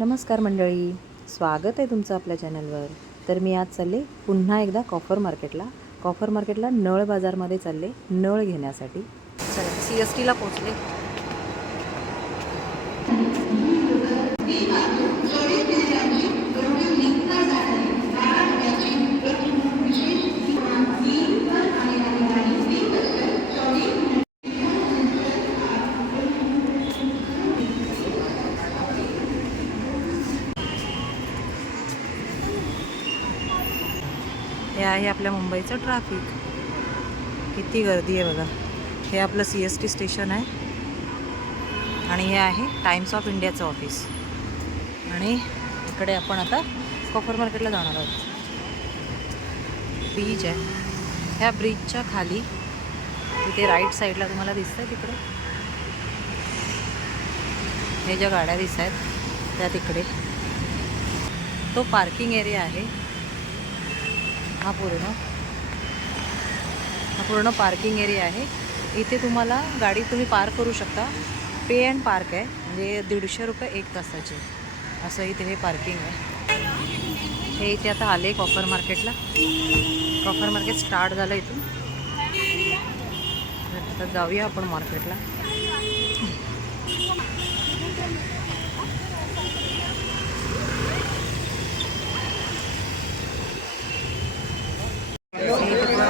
नमस्कार मंडळी. स्वागत आहे तुमचं आपल्या चॅनलवर. तर मी आज चालले पुन्हा एकदा कॉफर मार्केटला. कॉफर मार्केटला नळ बाजारमध्ये चालले नळ घेण्यासाठी. चला सी एस टीला पोचले आहे आपल्या मुंबईचं ट्रॅफिक किती गर्दी आहे बघा. हे आपलं सी एस टी स्टेशन आहे. आणि हे आहे टाइम्स ऑफ इंडियाचं ऑफिस आणि इकडे आपण आता कॉफर मार्केटला जाणार आहोत. ब्रिज आहे. ह्या ब्रिजच्या खाली तिथे राईट साईडला तुम्हाला दिसतंय तिकडे. हे ज्या गाड्या दिसत आहेत त्या तिकडे. तो पार्किंग एरिया आहे. हा पूर्ण हा पूर्ण पार्किंग एरिया आहे. इथे तुम्हाला गाडी तुम्ही पार्क करू शकता. पे अँड पार्क आहे. म्हणजे दीडशे रुपये एक तासाचे. असं इथे हे पार्किंग आहे. हे इथे आता आले कॉपर मार्केटला कॉपर मार्केट स्टार्ट झालं इथून. आता जाऊया आपण मार्केटला हे इथे पूर्ण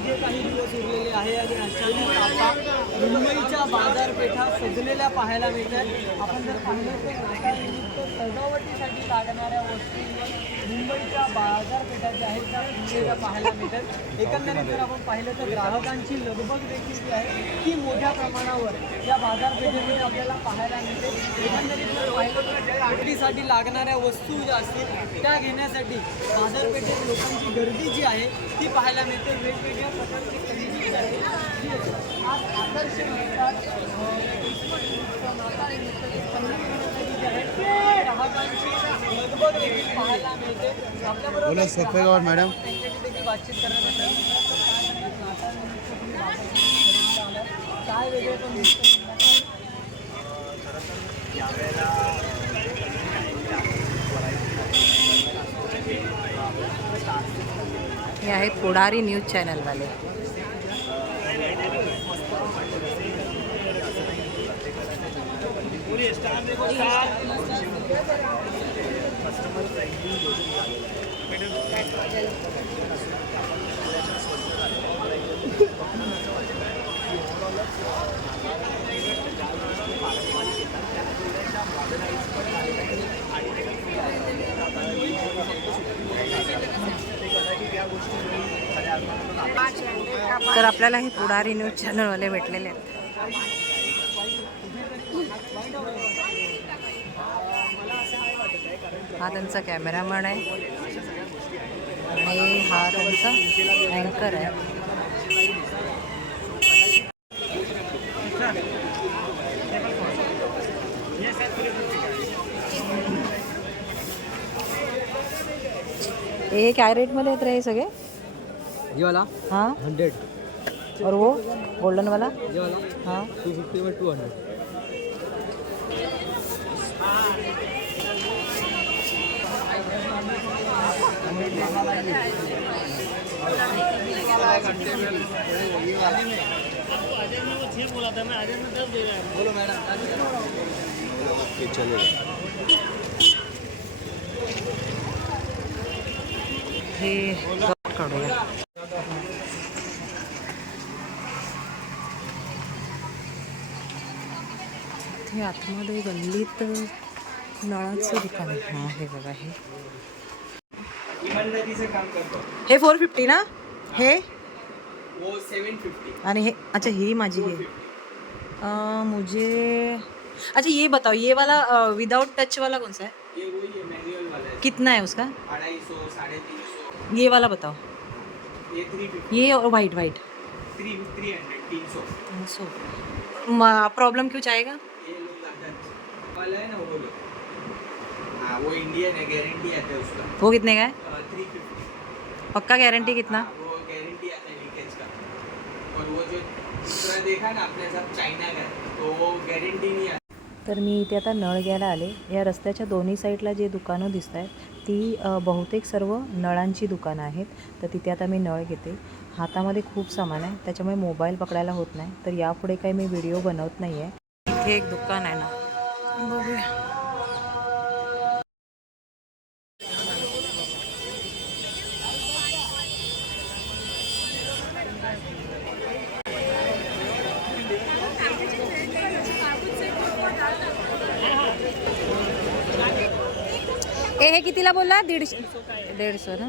अवघे काही दिवस उरलेले आहे आणि अशाने आता मुंबईच्या बाजारपेठा सजलेल्या पाहायला मिळतात. आपण जर पाहिलं तर नाताळनिमित्त सजावटीसाठी लागणाऱ्या वस्तूंवर मुंबईच्या बाजारपेठा ज्या आहेत त्या फुललेल्या पाहायला मिळतात. एकंदरीत जर आपण पाहिलं तर ग्राहकांची लगबग देखील जी आहे ती प्रमाणावर या बाजारपेठेमध्ये आपल्याला पाहायला मिळते. एकंदरीत लागणाऱ्या वस्तू ज्या असतील त्या घेण्यासाठी बाजारपेठेत लोकांची गर्दी जी आहे ती पाहायला मिळते. वेगवेगळ्या प्रकारची खरेदी जी आहे. आज आदर्श ग्राहकांची पाहायला मिळते. आपल्याबरोबर मॅडम. त्यांच्याशी देखील बातचीत करण्यासाठी हे आहेत पुढारी न्यूज़ चॅनलवाले तर आपल्याला हे पुढारी न्यूज चॅनलवाले भेटलेले आहेत. हा त्यांचा कॅमेरामॅन आहे. आणि हा त्यांचा अँकर आहे. हे काय रेटमध्ये आहेत रे हे सगळे ये वाला? हाँ। हंड्रेड और वो गोल्डन वाला? ये वाला? हाँ। टू फिफ्टी में टू हंड्रेड बोलो मैडम हे काढूया हे आतमध्ये गल्लीत नळाचं दुकान हां हे बघा हे. हे फोर फिफ्टी ना? हे? वो सेवन फिफ्टी हे अच्छा ही माझी है अं, मुझे अच्छा ये बताओ ये वाला विदाउट टच वाला कौन सा है? ये वही है मैनुअल वाला है. कितना है उसका? अढ़ाई सौ साढ़े तीन सौ. ये वाला बताओ. ये थ्री ये और white white three three hundred तीन सौ. सो. प्रॉब्लम क्यों चाहेगा? ये लोग लातात वाला है ना वो लोग. इंडियन है गारंटी आता है उसका. वो कितने का है? थ्री फिफ्टी पक्का गारंटी कितना? और वो जो दूसरा देखा ना चाइना का तो गारंटी नहीं आता तर मी इथे आता नळ घ्यायला आले. या रस्त्याच्या दोन्ही साईडला जे दुकानं दिसत आहेत ती बहुतेक सर्व नळांची दुकानं आहेत. तर तिथे आता मी नळ घेते. हातामध्ये खूप सामान आहे. त्याच्यामुळे मोबाईल पकडायला होत नाही. तर यापुढे काही मी व्हिडिओ बनवत नाही आहे इथे एक दुकान आहे ना. बघूया. ए हे कितीला बोलला? दीडशे. दीडशे ना?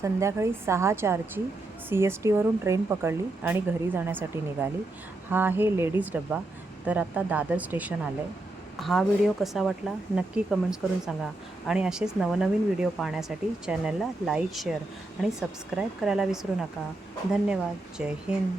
संध्याकाळी सहा चारची सी एस टीवरून ट्रेन पकडली आणि घरी जाण्यासाठी निघाली. हा आहे लेडीज डब्बा. तर आत्ता दादर स्टेशन आलं आहे हा व्हिडिओ कसा वाटला? नक्की कमेंट्स करून सांगा. आणि असेच नवनवीन व्हिडिओ पाहण्यासाठी चॅनलला लाईक शेअर आणि सबस्क्राईब करायला विसरू नका. धन्यवाद. जय हिंद.